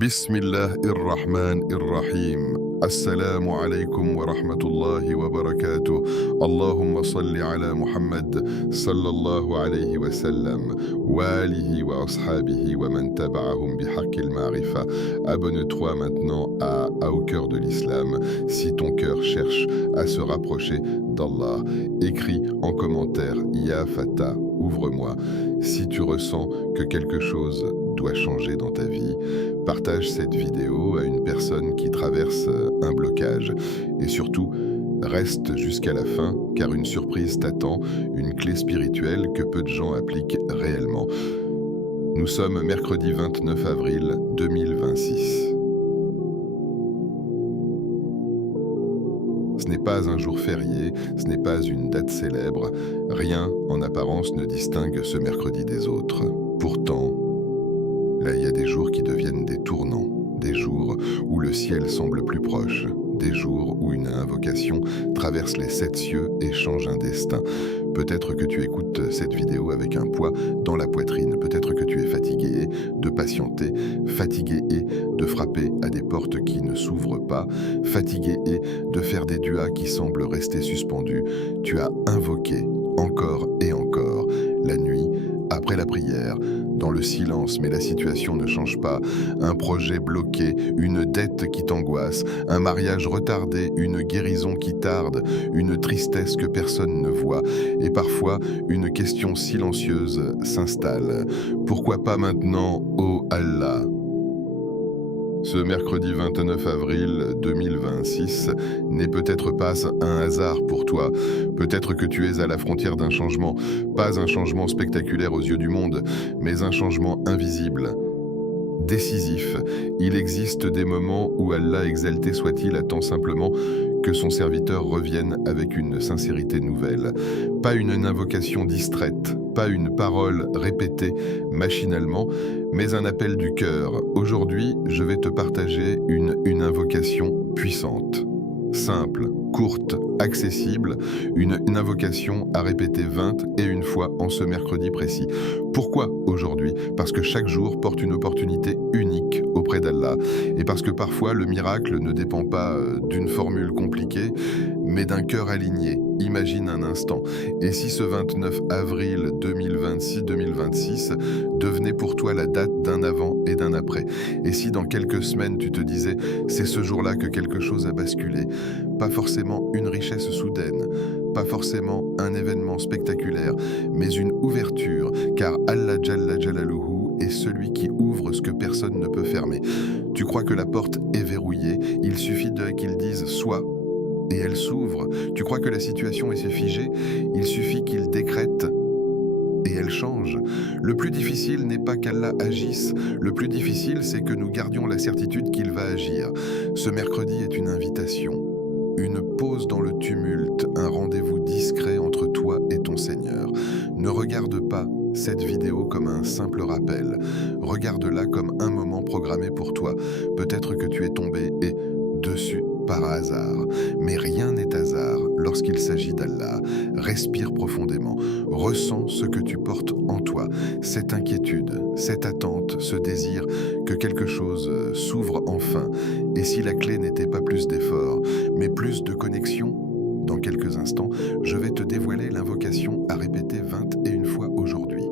بسم الله الرحمن الرحيم. السلام عليكم ورحمة الله وبركاته. اللهم صل على محمد صلى الله عليه وسلم وآله وأصحابه ومن تبعهم بحق المعرفة. Abonne-toi maintenant à Au cœur de l'islam si ton cœur cherche à se rapprocher d'Allah. Écris en commentaire Ya Fatah, ouvre-moi. Si tu ressens que quelque chose doit changer dans ta vie, partage cette vidéo à une personne qui traverse un blocage. Et surtout, reste jusqu'à la fin, car une surprise t'attend, une clé spirituelle que peu de gens appliquent réellement. Nous sommes mercredi 29 avril 2026. Ce n'est pas un jour férié, ce n'est pas une date célèbre, rien en apparence ne distingue ce mercredi des autres. Pourtant, là, il y a des jours qui deviennent des tournants, des jours où le ciel semble plus proche, des jours où une invocation traverse les 7 cieux et change un destin. Peut-être que tu écoutes cette vidéo avec un poids dans la poitrine, peut-être que tu es fatigué de patienter, fatigué et de frapper à des portes qui ne s'ouvrent pas, fatigué et de faire des duas qui semblent rester suspendus. Tu as invoqué encore et encore, la nuit, après la prière, dans le silence, mais la situation ne change pas. Un projet bloqué, une dette qui t'angoisse, un mariage retardé, une guérison qui tarde, une tristesse que personne ne voit, et parfois une question silencieuse s'installe. Pourquoi pas maintenant, ô Allah ? Ce mercredi 29 avril 2026 n'est peut-être pas un hasard pour toi. Peut-être que tu es à la frontière d'un changement, pas un changement spectaculaire aux yeux du monde, mais un changement invisible, décisif. Il existe des moments où Allah exalté soit-il attend simplement que son serviteur revienne avec une sincérité nouvelle. Pas une invocation distraite, pas une parole répétée machinalement, mais un appel du cœur. Aujourd'hui, je vais te partager une invocation puissante, simple, courte, accessible, une invocation à répéter 20 et une fois en ce mercredi précis. Pourquoi aujourd'hui ? Parce que chaque jour porte une opportunité unique auprès d'Allah et parce que parfois le miracle ne dépend pas d'une formule compliquée, mais d'un cœur aligné. Imagine un instant. Et si ce 29 avril 2026 devenait pour toi la date d'un avant et d'un après ? Et si dans quelques semaines tu te disais « c'est ce jour-là que quelque chose a basculé », pas forcément une richesse soudaine, pas forcément un événement spectaculaire, mais une ouverture, car Allah Jalla Jalaluhu est celui qui ouvre ce que personne ne peut fermer. Tu crois que la porte est verrouillée, il suffit qu'il dise « soit » et elle s'ouvre. Tu crois que la situation est figée, il suffit qu'il décrète et elle change. Le plus difficile n'est pas qu'Allah agisse, le plus difficile c'est que nous gardions la certitude qu'il va agir. Ce mercredi est une invitation, une pause dans le tumulte, un rendez-vous discret entre toi et ton Seigneur. Ne regarde pas cette vidéo comme un simple rappel, regarde-la comme un moment programmé pour toi. Peut-être que tu es tombé et dessus par hasard, mais rien n'est hasard lorsqu'il s'agit d'Allah. Respire profondément, ressens ce que tu portes en toi, cette inquiétude, cette attente, ce désir que quelque chose s'ouvre enfin. Et si la clé n'était pas plus d'effort, mais plus de connexion ? Dans quelques instants, je vais te dévoiler l'invocation à répéter 21 fois aujourd'hui.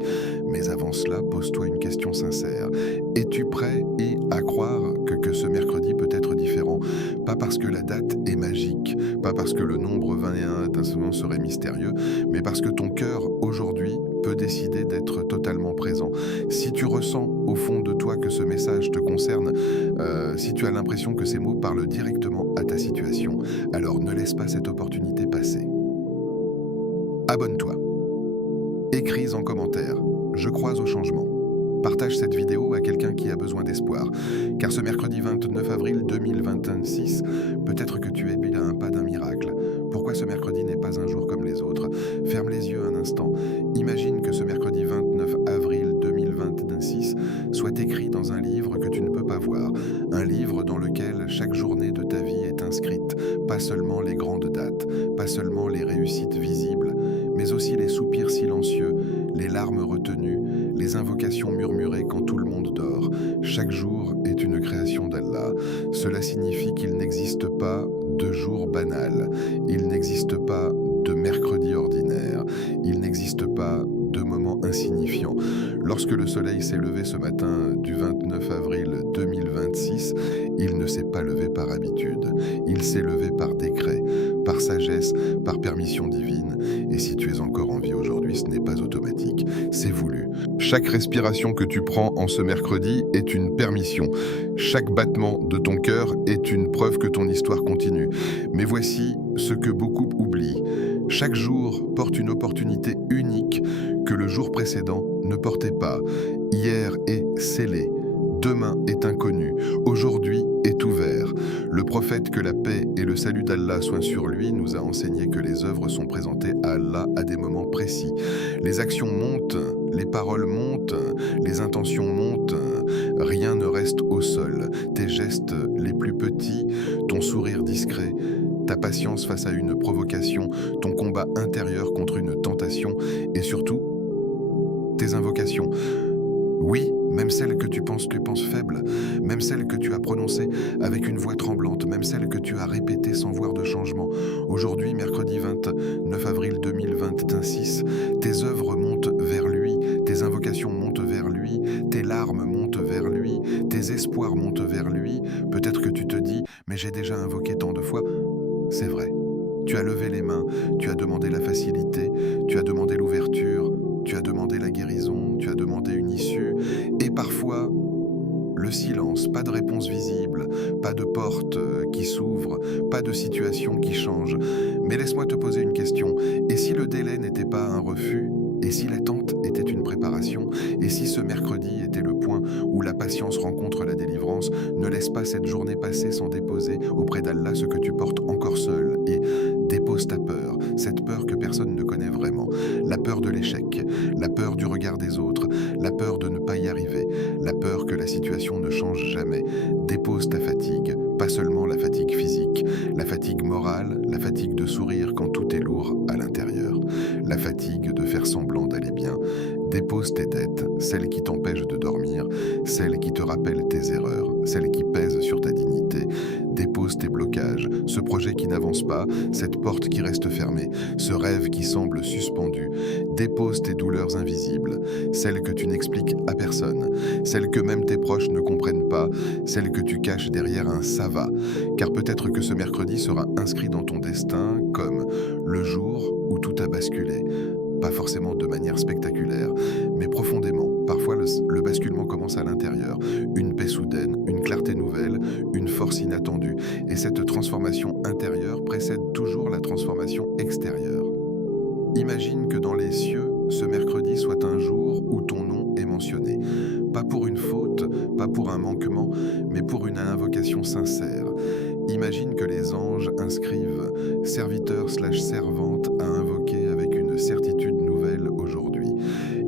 Mais avant cela, pose-toi une question sincère. Es-tu prêt à croire que ce mercredi peut être différent ? Pas parce que la date est magique, pas parce que le nombre 21 d'un moment serait mystérieux, mais parce que ton cœur, aujourd'hui, peut décider d'être totalement présent. Si tu ressens au fond de toi que ce message te concerne, si tu as l'impression que ces mots parlent directement à ta situation, alors ne laisse pas cette opportunité passer. Abonne-toi. Écris en commentaire. Je crois au changement. Partage cette vidéo à quelqu'un qui a besoin d'espoir. Car ce mercredi 29 avril 2026, peut-être que tu es à un pas d'un miracle. Pourquoi ce mercredi n'est pas un jour comme les autres ? Ferme les yeux un instant. Imagine que ce mercredi 29 avril 2026 soit écrit dans un livre que tu ne peux pas voir. Un livre dans lequel chaque journée de ta vie est inscrite. Pas seulement les grandes dates, pas seulement les réussites visibles, mais aussi les soupirs silencieux, les larmes retenues, les invocations murmurées quand tout le monde dort. Chaque jour est une création Cela signifie qu'il n'existe pas de jour banal, il n'existe pas de mercredi ordinaire, il n'existe pas de moment insignifiant. Lorsque le soleil s'est levé ce matin du 29 avril 2026, il ne s'est pas levé par habitude, il s'est levé par décret, par sagesse, par permission divine, et si tu es encore en vie aujourd'hui, ce n'est pas automatique, c'est voulu. Chaque respiration que tu prends en ce mercredi est une permission. Chaque battement de ton cœur est une preuve que ton histoire continue. Mais voici ce que beaucoup oublient. Chaque jour porte une opportunité unique que le jour précédent ne portait pas. Hier est scellé. Demain est inconnu, aujourd'hui est ouvert. Le prophète, que la paix et le salut d'Allah soient sur lui, nous a enseigné que les œuvres sont présentées à Allah à des moments précis. Les actions montent, les paroles montent, les intentions montent, rien ne reste au sol. Tes gestes les plus petits, ton sourire discret, ta patience face à une provocation, ton combat intérieur contre une tentation et surtout, tes invocations. Oui, même celles que tu penses faibles, même celles que tu as prononcées avec une voix tremblante, même celles que tu as répétées sans voir de changement. Aujourd'hui, mercredi 29 avril 2026, tes œuvres montent vers lui, tes invocations montent vers lui, tes larmes montent vers lui, tes espoirs montent vers lui. Peut-être que tu te dis, mais j'ai déjà invoqué tant de fois. C'est vrai. Tu as levé les mains, tu as demandé la facilité, tu as demandé l'ouverture, tu as demandé la guérison, tu as demandé une issue, et parfois, le silence, pas de réponse visible, pas de porte qui s'ouvre, pas de situation qui change. Mais laisse-moi te poser une question. Et si le délai n'était pas un refus? Et si l'attente était une préparation? Et si ce mercredi était le point où la patience rencontre la délivrance? Ne laisse pas cette journée passer sans déposer auprès d'Allah ce que tu portes encore seul. Et dépose ta peur, cette peur que personne ne connaît vraiment. La peur de l'échec, la peur du regard des autres, la peur de ne pas y arriver, la peur que la situation ne change jamais. Dépose ta fatigue, pas seulement la fatigue physique, la fatigue morale, la fatigue de sourire quand tout est lourd à l'intérieur, la fatigue de faire semblant d'aller bien. Dépose tes dettes, celles qui t'empêchent de dormir, celles qui te rappellent tes erreurs, celles qui pèsent sur ta dignité. Dépose tes blocages, ce projet qui n'avance pas, cette porte qui reste fermée, ce rêve qui semble suspendu. Dépose tes douleurs invisibles, celles que tu n'expliques à personne, celles que même tes proches ne comprennent pas, celles que tu caches derrière un ça va. Car peut-être que ce mercredi sera inscrit dans ton destin comme le jour où tout a basculé. Pas forcément de manière spectaculaire, mais profondément. Parfois, le basculement commence à l'intérieur. Une paix soudaine, une clarté nouvelle, une force inattendue. Et cette transformation intérieure précède toujours la transformation extérieure. Imagine que dans les cieux, ce mercredi soit un jour où ton nom est mentionné. Pas pour une faute, pas pour un manquement, mais pour une invocation sincère. Imagine que les anges inscrivent « serviteur/servante à invoquer avec une certitude nouvelle aujourd'hui ».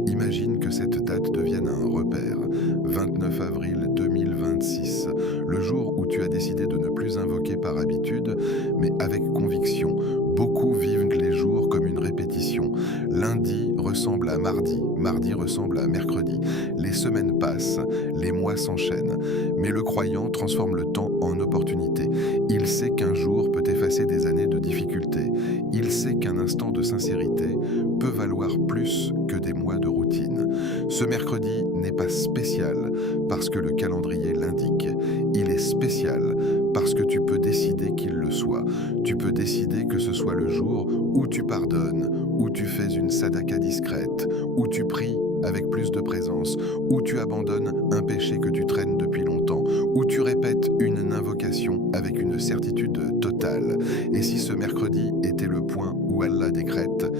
Imagine que cette date devienne un repère. 29 avril 2026, le jour où tu as décidé de ne plus invoquer par habitude, mais avec conviction. Beaucoup vivent les jours comme une répétition. Lundi ressemble à mardi, mardi ressemble à mercredi. Les semaines passent, les mois s'enchaînent. Mais le croyant transforme le temps en opportunité. Il sait qu'un jour peut effacer des années de difficultés. Il sait qu'un instant de sincérité peut valoir plus que des mois de routine. Ce mercredi n'est pas spécial parce que le calendrier l'indique. Il est spécial parce que tu peux décider qu'il le soit. Tu peux décider que ce soit le jour où tu pardonnes, où tu fais une sadaka discrète, où tu pries avec plus de présence, où tu abandonnes un péché que tu traînes depuis longtemps, où tu répètes une invocation avec une certitude totale. Et si ce mercredi était le point où Allah décrète,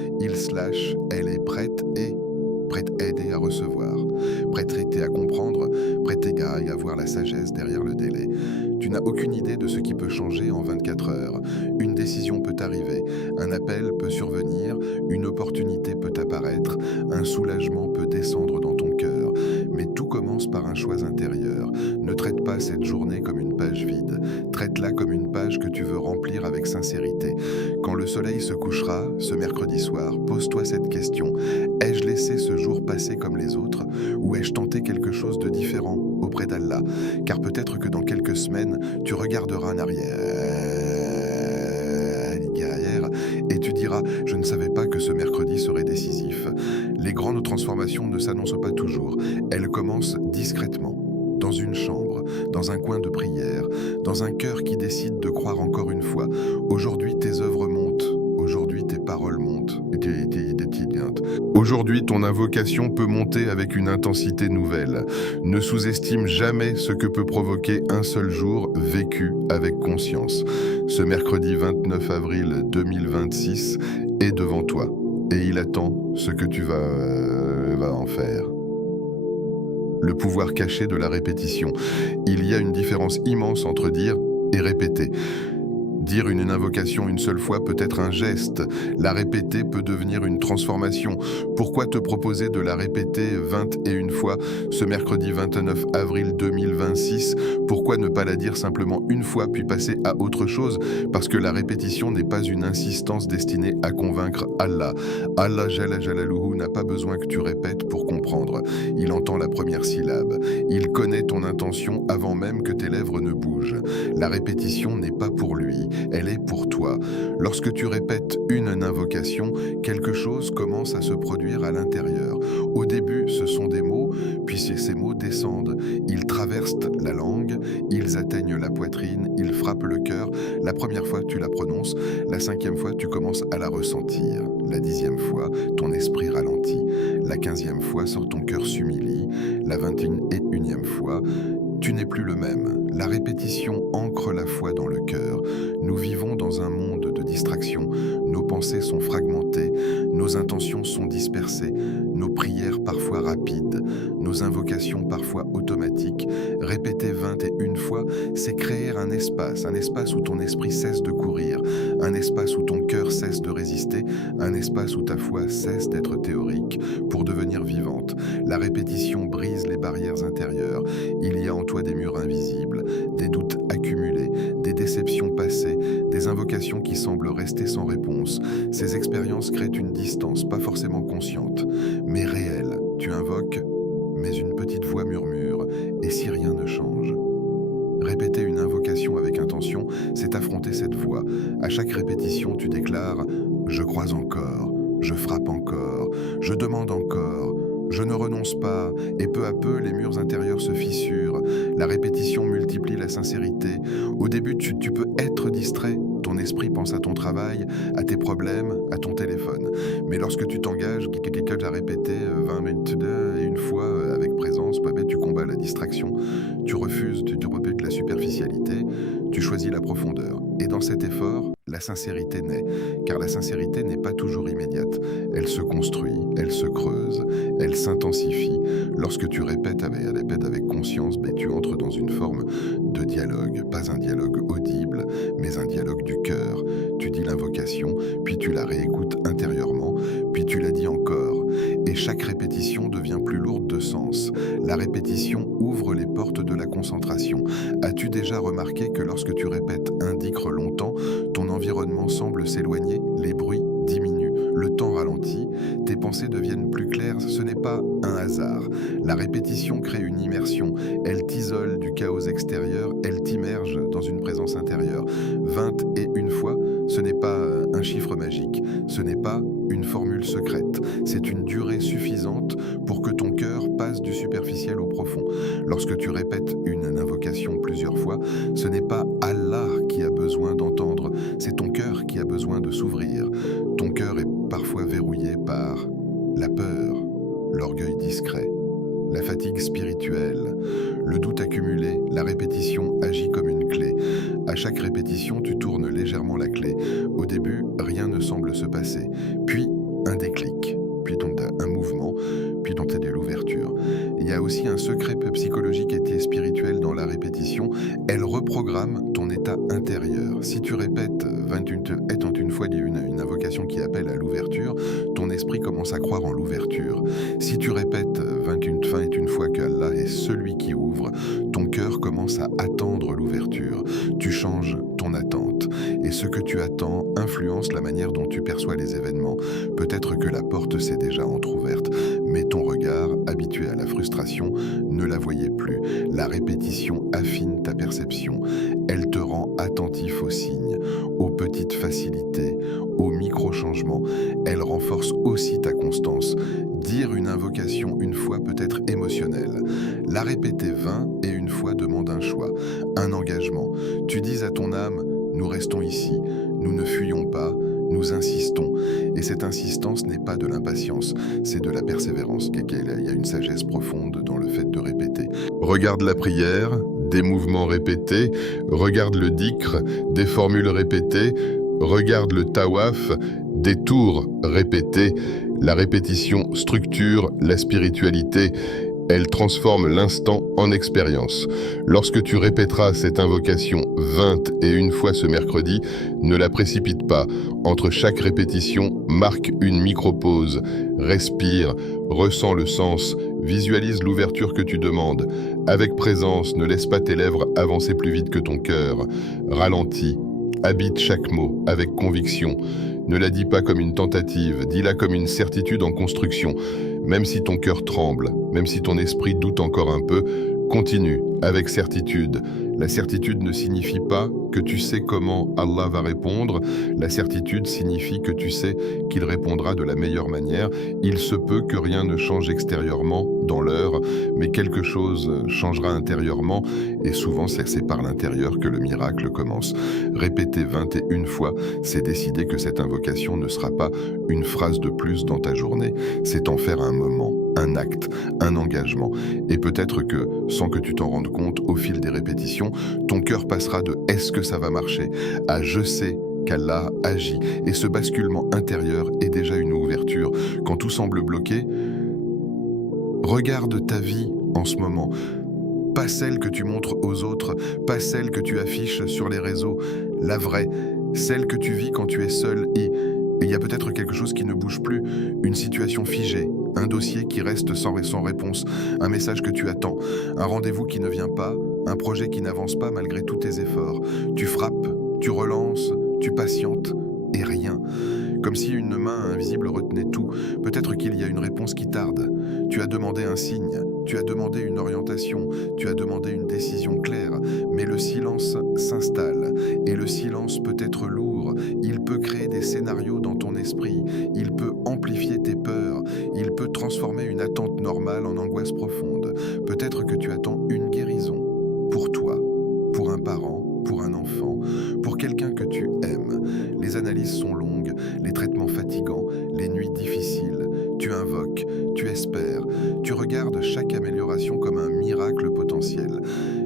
elle est prête à aider à recevoir, prête à comprendre, prête à avoir la sagesse derrière le délai. Tu n'as aucune idée de ce qui peut changer en 24 heures. Une décision peut arriver, un appel peut survenir, une opportunité peut apparaître, un soulagement peut descendre dans ton cœur. Mais tout commence par un choix intérieur. Ne traite pas cette journée comme une page vide. Traite-la comme une page que tu veux remplir avec sincérité. Quand le soleil se couchera, ce mercredi soir, pose-toi cette question. Ai-je laissé ce jour passer comme les autres ou ai-je tenté quelque chose de différent auprès d'Allah, car peut-être que dans quelques semaines, tu regarderas en arrière et tu diras « Je ne savais pas que ce mercredi serait décisif ». Les grandes transformations ne s'annoncent pas toujours, elles commencent discrètement. Dans une chambre, dans un coin de prière, dans un cœur qui décide de croire encore une fois. Aujourd'hui, tes œuvres montent. Aujourd'hui, tes paroles montent. Aujourd'hui, ton invocation peut monter avec une intensité nouvelle. Ne sous-estime jamais ce que peut provoquer un seul jour vécu avec conscience. Ce mercredi 29 avril 2026 est devant toi et il attend ce que tu vas en faire. Le pouvoir caché de la répétition. Il y a une différence immense entre dire et répéter. Dire une invocation une seule fois peut être un geste. La répéter peut devenir une transformation. Pourquoi te proposer de la répéter 21 fois ce mercredi 29 avril 2026 ? Pourquoi ne pas la dire simplement une fois puis passer à autre chose ? Parce que la répétition n'est pas une insistance destinée à convaincre Allah. Allah Jalla Jalaluhu n'a pas besoin que tu répètes pour comprendre. Il entend la première syllabe. Il connaît ton intention avant même que tes lèvres ne bougent. La répétition n'est pas pour lui. Elle est pour toi. Lorsque tu répètes une invocation, quelque chose commence à se produire à l'intérieur. Au début, ce sont des mots, puis ces mots descendent. Ils traversent la langue, ils atteignent la poitrine, ils frappent le cœur. La première fois, tu la prononces. La 5e fois, tu commences à la ressentir. La 10e fois, ton esprit ralentit. La 15e fois, ton cœur s'humilie. La 21e fois, tu n'es plus le même. La répétition ancre la foi dans le cœur. Nous vivons dans un monde de distraction. Nos pensées sont fragmentées, nos intentions sont dispersées, nos prières parfois rapides, nos invocations parfois automatiques. Répéter 21 fois, c'est créer un espace où ton esprit cesse de courir, un espace où ton cœur cesse de résister, un espace où ta foi cesse d'être théorique pour devenir vivante. La répétition brise les barrières intérieures. Il y a en toi des murs invisibles, des doutes accumulés, des déceptions passées, des invocations qui semblent rester sans réponse. Ces expériences créent une distance, pas forcément consciente, mais réelle. Tu invoques, mais une petite voix murmure, et si rien ne change ? Répéter une invocation avec intention, c'est affronter cette voix. À chaque répétition, tu déclares « Je crois encore, je frappe encore, je demande encore ». Je ne renonce pas, et peu à peu, les murs intérieurs se fissurent. La répétition multiplie la sincérité. Au début, tu peux être distrait. Ton esprit pense à ton travail, à tes problèmes, à ton téléphone. Mais lorsque tu t'engages, quelqu'un t'a répété 20 minutes et une fois avec présence, tu combats la distraction. Tu refuses, tu répètes la superficialité, tu choisis la profondeur. Et dans cet effort, la sincérité naît, car la sincérité n'est pas toujours immédiate. Elle se construit, elle se creuse, elle s'intensifie. Lorsque tu répètes avec conscience, tu entres dans une forme de dialogue, pas un dialogue audible, mais un dialogue du cœur. Tu dis l'invocation, puis tu la réécoutes intérieurement, puis tu la dis encore. Et chaque répétition devient plus lourde de sens. La répétition ouvre les portes de la concentration. As-tu déjà remarqué que lorsque tu répètes un dhikr longtemps, ton environnement semble s'éloigner, les bruits diminuent, le temps ralentit, tes pensées deviennent plus claires, ce n'est pas un hasard. La répétition crée une immersion, elle t'isole du chaos extérieur, elle t'immerge dans une présence intérieure. 21 fois, ce n'est pas un chiffre magique, ce n'est pas une formule secrète, c'est une durée suffisante pour que ton cœur passe du superficiel au profond. Lorsque tu répètes une invocation plusieurs fois, ce n'est pas Allah qui a besoin d'entendre, c'est ton cœur qui a besoin de s'ouvrir. Ton cœur est parfois verrouillé par la peur, l'orgueil discret, la fatigue spirituelle, le doute accumulé. La répétition agit comme une clé. À chaque répétition, tu tournes légèrement la clé. Au début, rien ne semble se passer. Puis, un déclic, puis un mouvement, puis de l'ouverture. Il y a aussi un secret psychologique et spirituel dans la répétition. Elle reprogramme ton état intérieur. Si tu répètes 21 fois une invocation qui appelle à l'ouverture, ton esprit commence à croire en l'ouverture. Si tu répètes 21 fois que Allah est celui qui ouvre, ton cœur commence à attendre l'ouverture. Tu changes ton attente. et ce que tu attends influence la manière dont tu perçois les événements. Peut-être que la porte s'est déjà entr'ouverte, mais ton regard, habitué à la frustration, ne la voyait plus. La répétition affine ta perception. Elle te rend attentif aux signes, aux petites facilités, aux micro-changements. Elle renforce aussi ta constance. Dire une invocation une fois peut être émotionnel. La répéter 20 et une fois demande un choix, un engagement. Tu dis à ton âme, nous restons ici, nous ne fuyons pas, nous insistons. Et cette insistance n'est pas de l'impatience, c'est de la persévérance. Il y a une sagesse profonde dans le fait de répéter. Regarde la prière, des mouvements répétés. Regarde le dhikr, des formules répétées. Regarde le tawaf, des tours répétés. La répétition structure la spiritualité. Elle transforme l'instant en expérience. Lorsque tu répéteras cette invocation 21 fois ce mercredi, ne la précipite pas. Entre chaque répétition, marque une micro-pause. Respire, ressens le sens, visualise l'ouverture que tu demandes. Avec présence, ne laisse pas tes lèvres avancer plus vite que ton cœur. Ralentis, habite chaque mot avec conviction. Ne la dis pas comme une tentative, dis-la comme une certitude en construction. Même si ton cœur tremble, même si ton esprit doute encore un peu, continue avec certitude. La certitude ne signifie pas que tu sais comment Allah va répondre. La certitude signifie que tu sais qu'il répondra de la meilleure manière. Il se peut que rien ne change extérieurement dans l'heure, mais quelque chose changera intérieurement et souvent c'est par l'intérieur que le miracle commence. Répéter 21 fois, c'est décider que cette invocation ne sera pas une phrase de plus dans ta journée, c'est en faire un moment, un acte, un engagement. Et peut-être que, sans que tu t'en rendes compte, au fil des répétitions, ton cœur passera de « est-ce que ça va marcher ?» à « je sais qu'Allah agit ». Et ce basculement intérieur est déjà une ouverture. Quand tout semble bloqué, regarde ta vie en ce moment. Pas celle que tu montres aux autres, pas celle que tu affiches sur les réseaux, la vraie, celle que tu vis quand tu es seul et il y a peut-être quelque chose qui ne bouge plus, une situation figée, un dossier qui reste sans réponse, un message que tu attends, un rendez-vous qui ne vient pas, un projet qui n'avance pas malgré tous tes efforts. Tu frappes, tu relances, tu patientes et rien. Comme si une main invisible retenait tout. Peut-être qu'il y a une réponse qui tarde. Tu as demandé un signe, tu as demandé une orientation, tu as demandé une décision claire, mais le silence s'installe. Et le silence peut être lourd, il peut créer des scénarios dans ton esprit, il peut amplifier tes peurs, il peut transformer une attente normale en angoisse profonde. Peut-être que tu attends une guérison, pour toi, pour un parent, pour un enfant, pour quelqu'un que tu aimes. Les analyses sont longues, les traitements fatigants, les nuits difficiles. Tu invoques, tu espères, tu regardes chaque amélioration comme un miracle potentiel.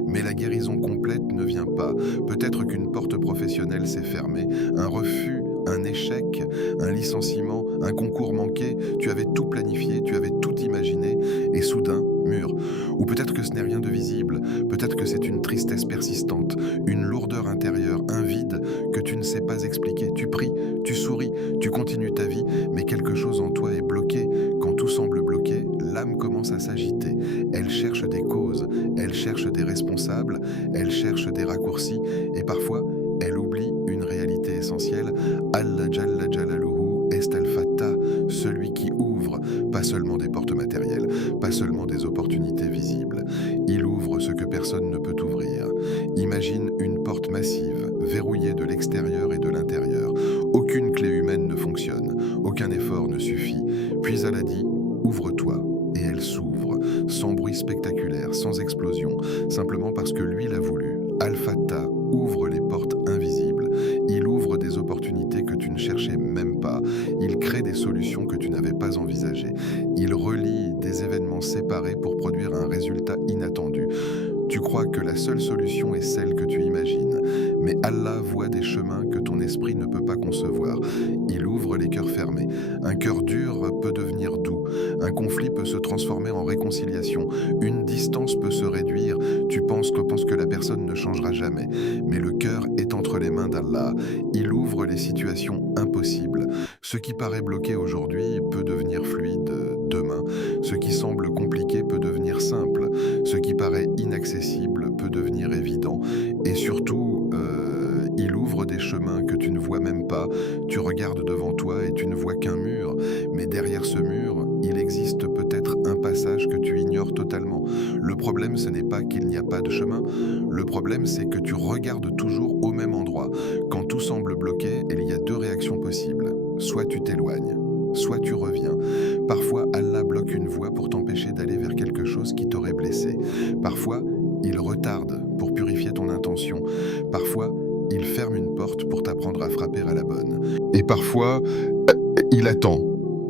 Mais la guérison complète ne vient pas. Peut-être qu'une porte professionnelle s'est fermée, un refus, un échec, un licenciement, un concours manqué. Tu avais tout planifié, tu avais tout imaginé, et soudain, mur. Ou peut-être que ce n'est rien de visible, peut-être que c'est une tristesse persistante, une lourdeur intérieure, un vide que tu ne sais pas expliquer. Tu pries, tu souris, tu continues ta vie, mais quelque chose en toi est bloqué. Quand tout semble bloqué, l'âme commence à s'agiter. Elle cherche des causes, elle cherche des responsables, elle cherche des raccourcis, et parfois, elle oublie une réalité essentielle. Allah Jalla Jalaluhu est al-Fattah, celui qui ouvre, pas seulement des portes matérielles, pas seulement des opportunités visibles. Il ouvre ce que personne ne peut ouvrir. Imagine une porte massive, verrouillée de l'extérieur et de l'intérieur. Aucune clé humaine ne fonctionne, aucun effort ne suffit. Puis Allah dit, ouvre-toi. Et elle s'ouvre, sans bruit spectaculaire, sans explosion, simplement parce que lui l'a voulu. Al-Fattah ouvre les portes invisibles. Il ouvre des opportunités que tu ne cherchais même pas. Il crée des solutions que tu n'avais pas envisagées. Il relie des événements séparés pour produire un résultat inattendu. Tu crois que la seule solution est celle que tu imagines, mais Allah voit des chemins que ton esprit ne peut pas concevoir. Il ouvre les cœurs fermés. Un cœur dur peut devenir doux. Un conflit peut se transformer en réconciliation. Une distance peut se réduire. Tu penses que la personne ne changera jamais. Mais le cœur est entre les mains d'Allah. Il ouvre les situations impossibles. Ce qui paraît bloqué aujourd'hui peut devenir fluide demain. Ce qui semble compliqué peut devenir simple. Ce qui paraît inaccessible peut devenir évident. Et surtout, il ouvre des chemins pas, tu regardes devant toi et tu ne vois qu'un mur, mais derrière ce mur, il existe peut-être un passage que tu ignores totalement. Le problème, ce n'est pas qu'il n'y a pas de chemin, le problème, c'est que tu regardes toujours au même endroit. Quand tout semble bloqué, il y a deux réactions possibles. Soit tu t'éloignes, soit tu reviens. Parfois, Allah bloque une voie pour t'empêcher d'aller vers quelque chose qui t'aurait blessé. Parfois, il retarde pour purifier ton intention. Parfois, il ferme une porte pour t'apprendre à frapper à la bonne. Et parfois, il attend.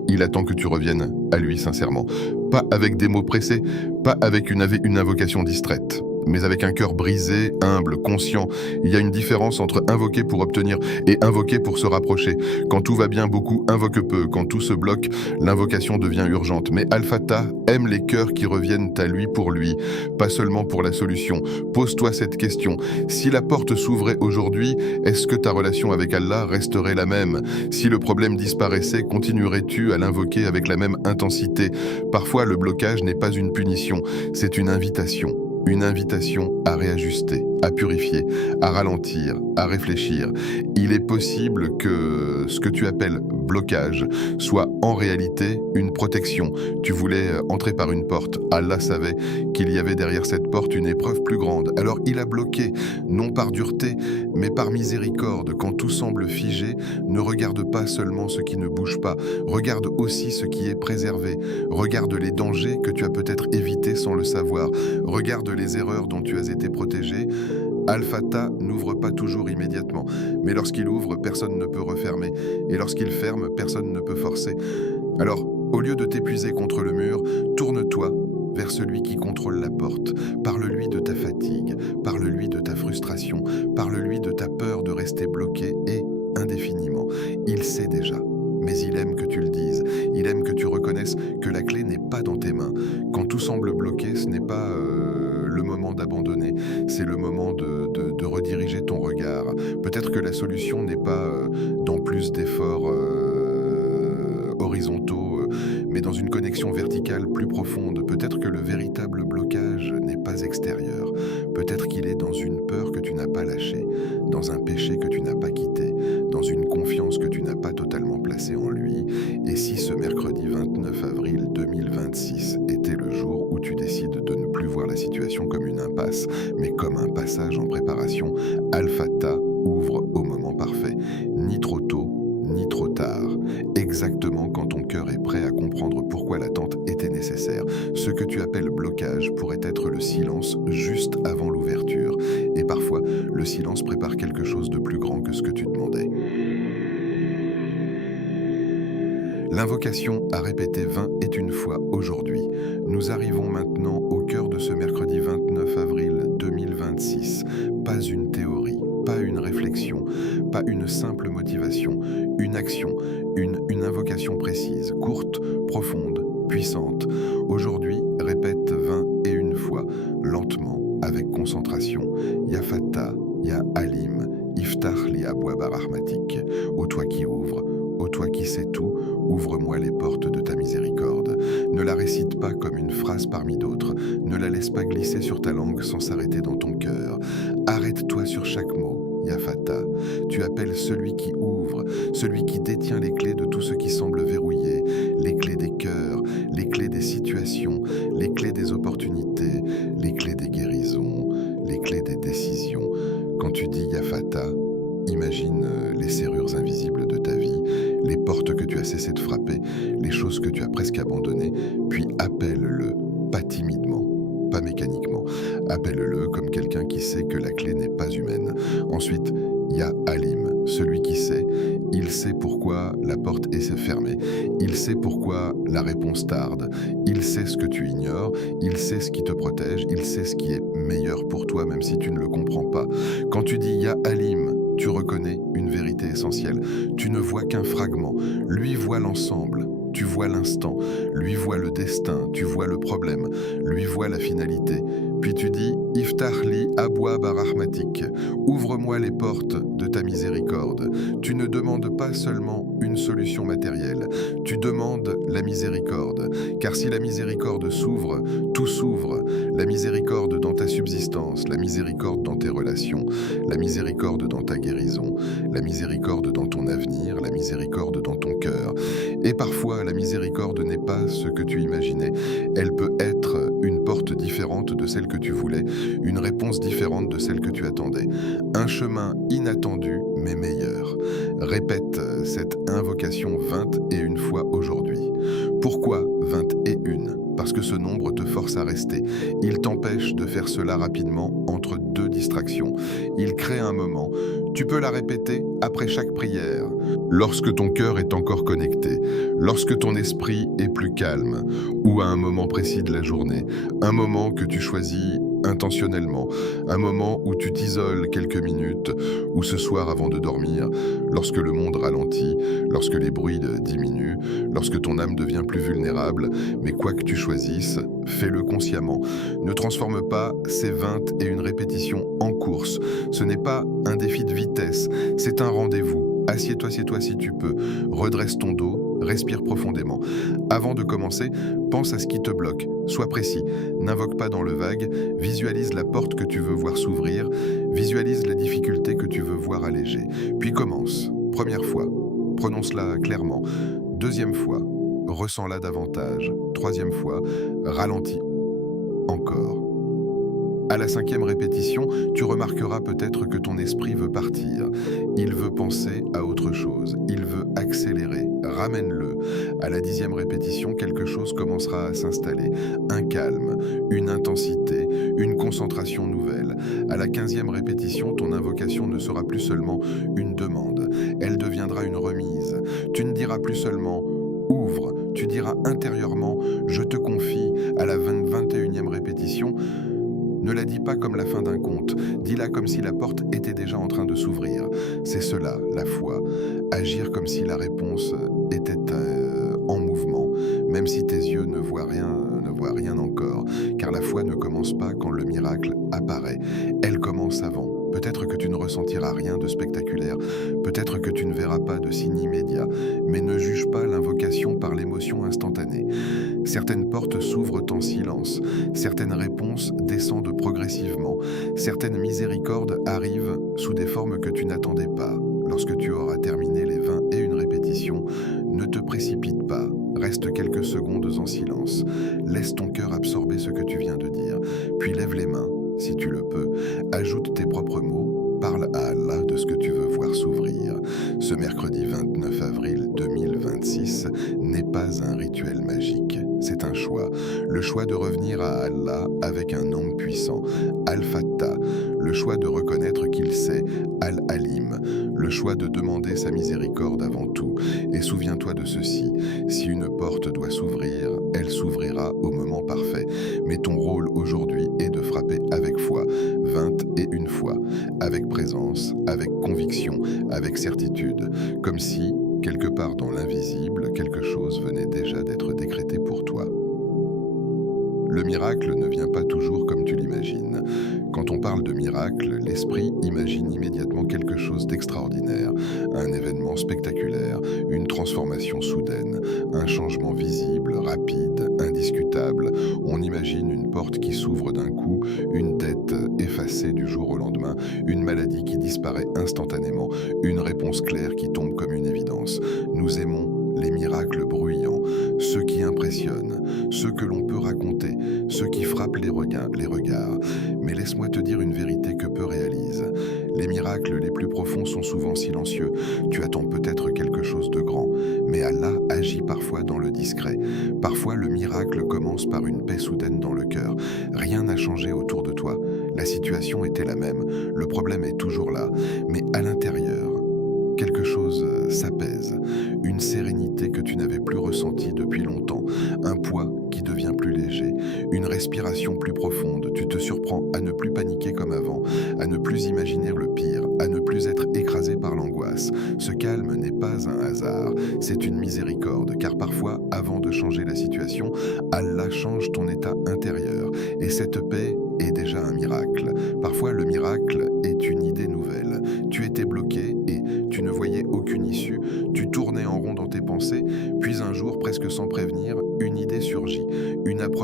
Il attend que tu reviennes à lui sincèrement. Pas avec des mots pressés, pas avec une invocation distraite, mais avec un cœur brisé, humble, conscient. Il y a une différence entre invoquer pour obtenir et invoquer pour se rapprocher. Quand tout va bien, beaucoup invoquent peu. Quand tout se bloque, l'invocation devient urgente. Mais Al-Fatah aime les cœurs qui reviennent à lui pour lui, pas seulement pour la solution. Pose-toi cette question. Si la porte s'ouvrait aujourd'hui, est-ce que ta relation avec Allah resterait la même? Si le problème disparaissait, continuerais-tu à l'invoquer avec la même intensité? Parfois, le blocage n'est pas une punition, c'est une invitation. Une invitation à réajuster, à purifier, à ralentir, à réfléchir. Il est possible que ce que tu appelles blocage soit en réalité une protection. Tu voulais entrer par une porte. Allah savait qu'il y avait derrière cette porte une épreuve plus grande. Alors il a bloqué, non par dureté, mais par miséricorde. Quand tout semble figé, ne regarde pas seulement ce qui ne bouge pas, regarde aussi ce qui est préservé. Regarde les dangers que tu as peut-être évités sans le savoir. Regarde les erreurs dont tu as été protégé. Al-Fatah n'ouvre pas toujours immédiatement, mais lorsqu'il ouvre, personne ne peut refermer, et lorsqu'il ferme, personne ne peut forcer. Alors, au lieu de t'épuiser contre le mur, tourne-toi vers celui qui contrôle la porte. Parle-lui de ta fatigue, parle-lui de ta frustration, parle-lui de ta peur de rester bloqué et indéfiniment. Il sait déjà. Mais il aime que tu le dises, il aime que tu reconnaisses que la clé n'est pas dans tes mains. Quand tout semble bloqué, ce n'est pas le moment d'abandonner, c'est le moment de rediriger ton regard. Peut-être que la solution n'est pas dans plus d'efforts horizontaux, mais dans une connexion verticale plus profonde. Peut-être que le véritable blocage n'est pas extérieur. Peut-être qu'il est dans une peur que tu n'as pas lâchée, dans un péché que tu n'as pas quitté, dans une confiance que tu n'as pas totalement placée en lui. Et si ce mercredi 29 avril 2026 était le jour où tu décides de ne plus voir la situation comme une impasse, mais comme un passage en préparation, Al-Fatah ouvre au moment parfait, ni trop tôt, ni trop tard, exactement quand ton cœur est prêt à comprendre pourquoi l'attente était nécessaire. Ce que tu appelles blocage pourrait être le silence juste avant l'ouverture. Et parfois, le silence prépare quelque chose de plus grand que ce que tu demandais. L'invocation à répéter 20 et une fois aujourd'hui. Nous arrivons maintenant au cœur de ce mercredi 29 avril 2026. Pas une théorie, pas une réflexion, pas une simple motivation, une action, une invocation précise, courte, profonde, puissante. Aujourd'hui, répète 20 et une fois, lentement, avec concentration. Ya Fatah, Ya Alim, Iftah li abwab rahmatik. Ô toi qui ouvres, ô toi qui sais tout, ouvre-moi les portes de ta miséricorde. Ne la récite pas comme une phrase parmi d'autres. Ne la laisse pas glisser sur ta langue sans s'arrêter dans ton cœur. Arrête-toi sur chaque mot, Ya Fatah. Tu appelles celui qui ouvre, celui qui détient les clés de tout ce qui semble verrouillé, les clés des cœurs, les clés des situations, les clés des opportunités, les clés des guérisons, les clés des décisions. Quand tu dis Ya Fatah, imagine les serrures invisibles de ta vie, les portes que tu as cessé de frapper, les choses que tu as presque abandonnées, puis appelle-le, pas timidement, pas mécaniquement. Appelle-le comme quelqu'un qui sait que la clé n'est pas humaine. Ensuite, il y a Alim, celui qui sait. Il sait pourquoi la porte est fermée. Il sait pourquoi la réponse tarde. Il sait ce que tu ignores. Il sait ce qui te protège. Il sait ce qui est meilleur pour toi, même si tu ne le comprends pas. Quand tu dis Ya Alim, tu reconnais une vérité essentielle. Tu ne vois qu'un fragment. Lui voit l'ensemble. Tu vois l'instant. Lui voit le destin. Tu vois le problème. Lui voit la finalité. Puis tu dis « Iftahli abwa barahmatik » ouvre-moi les portes de ta miséricorde. Tu ne demandes pas seulement une solution matérielle, tu demandes la miséricorde. Car si la miséricorde s'ouvre, tout s'ouvre. La miséricorde dans ta subsistance, la miséricorde dans tes relations, la miséricorde dans ta guérison, la miséricorde dans ton avenir, la miséricorde dans ton cœur. Et parfois, la miséricorde n'est pas ce que tu imaginais. Elle peut être une porte différente de celle que tu voulais, une réponse différente de celle que tu attendais. Un chemin inattendu, mais meilleur. Répète cette invocation 21 fois aujourd'hui. Pourquoi 21? Parce que ce nombre te force à rester. Il t'empêche de faire cela rapidement entre deux distractions. Il crée un moment. Tu peux la répéter après chaque prière. Lorsque ton cœur est encore connecté, lorsque ton esprit est plus calme, ou à un moment précis de la journée, un moment que tu choisis intentionnellement, un moment où tu t'isoles quelques minutes, ou ce soir avant de dormir, lorsque le monde ralentit, lorsque les bruits diminuent, lorsque ton âme devient plus vulnérable, mais quoi que tu choisisses, fais-le consciemment. Ne transforme pas ces 21 répétitions en course. Ce n'est pas un défi de vitesse, c'est un rendez-vous. Assieds-toi si tu peux, redresse ton dos, respire profondément. Avant de commencer, pense à ce qui te bloque, sois précis, n'invoque pas dans le vague, visualise la porte que tu veux voir s'ouvrir, visualise la difficulté que tu veux voir alléger. Puis commence. Première fois, prononce-la clairement. Deuxième fois, ressens-la davantage. Troisième fois, ralentis encore. À la 5e répétition, tu remarqueras peut-être que ton esprit veut partir. Il veut penser à autre chose. Il veut accélérer. Ramène-le. À la 10e répétition, quelque chose commencera à s'installer. Un calme, une intensité, une concentration nouvelle. À la 15e répétition, ton invocation ne sera plus seulement une demande. Elle deviendra une remise. Tu ne diras plus seulement « ouvre », tu diras intérieurement « je te confie ». À la 21e répétition, ne la dis pas comme la fin d'un conte, dis-la comme si la porte était déjà en train de s'ouvrir. C'est cela, la foi. Agir comme si la réponse était en mouvement, même si tes yeux ne voient rien encore. Car la foi ne commence pas quand le miracle apparaît, elle commence avant. Peut-être que tu ne ressentiras rien de spectaculaire, peut-être que tu ne verras pas de signe immédiat, mais ne juge pas l'invocation par l'émotion instantanée. Certaines portes s'ouvrent en silence, certaines réponses descendent progressivement, certaines miséricordes arrivent sous des formes que tu n'attendais pas. Lorsque tu auras terminé les 21 répétitions, ne te précipite pas, reste quelques secondes en silence, laisse ton cœur absorber ce que tu viens de dire, puis lève les mains. Si tu le peux, ajoute tes propres mots, parle à Allah de ce que tu veux voir s'ouvrir. Ce mercredi 29 avril 2026 n'est pas un rituel magique, c'est un choix. Le choix de revenir à Allah avec un nom puissant, Al-Fattah. Le choix de reconnaître qu'il sait, Al-Alim. Le choix de demander sa miséricorde avant tout. Et souviens-toi de ceci, si une porte doit s'ouvrir, elle s'ouvrira au moment parfait. Mais ton rôle aujourd'hui est de frapper avec foi, 21 fois, avec présence, avec conviction, avec certitude, comme si, quelque part dans l'invisible, quelque chose venait déjà d'être décrété pour toi. Le miracle ne vient pas toujours comme tu l'imagines. Quand on parle de miracle, l'esprit imagine immédiatement quelque chose d'extraordinaire, un événement spectaculaire, une transformation soudaine, un changement visible, rapide, indiscutable. On imagine une porte qui s'ouvre d'un coup, une dette effacée du jour au lendemain, une maladie qui disparaît instantanément, une réponse claire qui tombe comme une évidence. Nous aimons les miracles bruyants, ceux qui impressionnent, ceux que l'on peut raconter, ceux qui frappent les regards. Mais laisse-moi te dire une vérité que peu réalisent. Les miracles les plus profonds sont souvent silencieux. Tu attends peut-être quelque chose de grand, mais Allah agit parfois dans le discret. Parfois, le miracle commence par une paix soudaine dans le cœur. Rien n'a changé autour de toi. La situation était la même. Le problème est toujours là. Mais à l'intérieur, quelque chose s'apaise, une sérénité que tu n'avais plus ressentie depuis longtemps, un poids qui devient plus léger, une respiration plus profonde. Tu te surprends à ne plus paniquer comme avant, à ne plus imaginer le pire, à ne plus être écrasé par l'angoisse. Ce calme n'est pas un hasard, c'est une miséricorde, car parfois, avant de changer la situation, Allah change ton état intérieur, et cette paix est